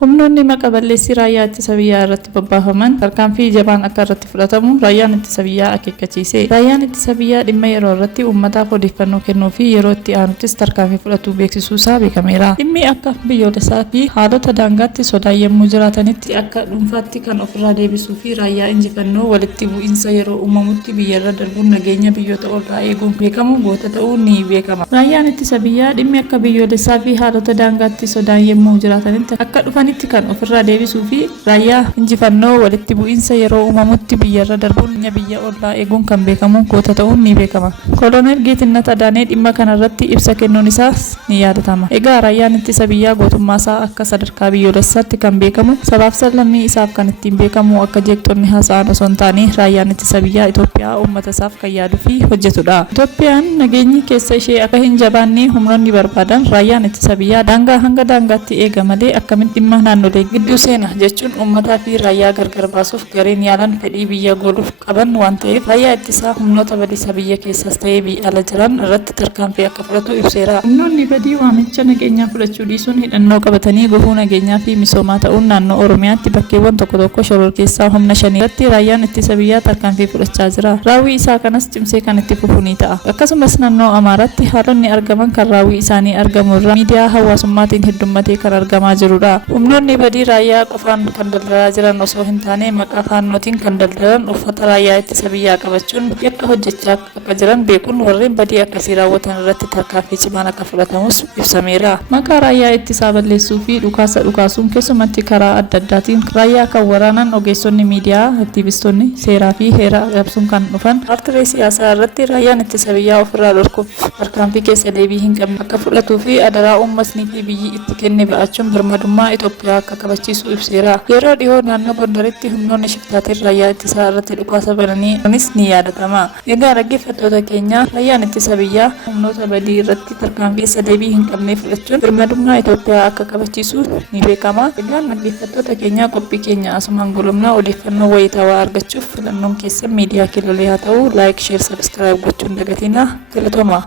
Humnoonni maqaa balleessii raayyaa ittisa biyyaa irratti bobbaafaman tarkaanfii jabaan akka irratti fudhatamu raayyaan ittisa biyyaa akeekkachiise. Raayyaan ittisa biyyaa dhimma yeroo irratti uummataaf odeeffannoo kennuu fi yeroo itti aanuttis tarkaanfii fudhatu beeksisuu isaa beekameera. Dhimmi akka biyyoolessaa fi haalota daangaatti sodaa yemmuu jiraatanitti akka dhuunfaatti kan ofirraa deebisuu fi raayyaa injifannoo walitti bu'iinsa yeroo uumamutti biyyarra darbuun nageenya biyyoota irraa eeguun beekamu goota ta'uun ni beekama. Raayyaan ittisa biyyaa dhimmi akka biyyoolessaa fi haalota daangaatti sodaa yemmuu jiraatanitti akka dhufanitti kan ofirraa deebisuu fi raayyaa injifannoo walitti bu'iinsa yeroo uumamutti biyyarra darbuun biyya irraa eeguun kan beekamu goota ta'uun ni beekama. Koloneel Geetinnat Adaanee dhimma kanarratti ibsa kennuun isaas ni yaadatama. Egaa raayyaan ittisa biyyaa gootummaa isaa akka sadarkaa biyyoolessaatti kan beekamu sabaaf sablammii isaaf kan ittiin beekamu akka jeeqxonni haasa'an osoo hin taane raayyaan ittisa biyyaa Itoophiyaa uummata isaaf kan yaaduu fi hojjetudha. Itoophiyaan nageenyi keessa ishee akka hin jabaanne humnoonni barbaadan raayyaan ittisa biyyaa daangaa hanga daangaatti eega malee akkamitti dhimma naannolee gidduu seena jechuun uummataa fi raayyaa gargar baasuuf gareen yaalan fedhii biyya gooluuf qaban waan ta'eef raayyaa ittisaa humnoota badisa biyya keessaas ta'ee biyya ala jiran irratti tarkaanfii akka fudhatu ibseera. Humnoonni badii waamicha nageenyaa fudhachuu dhiisuun hidhannoo qabatanii gufuu nageenyaa fi misoomaa ta'uun naannoo Oromiyaatti bakkeewwan tokko tokko shororkeessaa humna shanii irratti raayyaan ittisa biyyaa tarkaanfii fudhachaa jira. Raawwii isaa kanas cimsee kan itti fufu ni ta'a. Akkasumas naannoo Amaaraatti haalonni argaman kan raawwii isaanii argamu irraa miidiyaa hawaasummaatiin heddummatee kan argamaa jirudha. Humnoonni badii raayyaa qofaan kan daldalaa jiran osoo hin taane maqaa faannootiin kan daldalan uffata raayyaa ittisa biyyaa qabachuun yakka hojjechaa akka jiran beekuun warreen badii akkasii raawwatan irratti tarkaanfii cimaan akka fudhatamus ibsameera. Maqaa raayyaa ittisaa balleessuu fi dhukaasuun keessumatti karaa adda addaatiin raayyaa kan waraanan ogeessonni miidiyaa, aktiivistoonni seeraa fi heera cabsuun kan dhufan paartilee siyaasaa irratti raayyaan ittisa biyyaa ofirraa dhorkuuf tarkaanfii keessa deebii hin qabne akka fudhatuu fi adaraa uummatnii fi biyyi itti kenne ba'achuun birmadummaa Itoophiyaa akka kabachiisu ibseera. Yeroo dhiyoo naannoo Gondaritti humnoonni shiftaatiin raayyaa ittisaa irratti dhukaasa bananii kunis ni yaadatama. Egaa dhaggeeffattoota keenya raayyaan ittisa biyyaa humnoota badii irratti tarkaanfii keessa deebii hin qabne fudhachuun birmadummaa Itoophiyaa akka kabachiisu ni beekama. Egaa dhaggeeffattoota keenya qophii keenya asumaan goolabnaa odeeffannoo wayitaawaa argachuuf filannoon keessan miidiyaa Kiloolee haa ta'u laayik, sheer, sabskiraayib gochuun dagatinaa. Galatooma.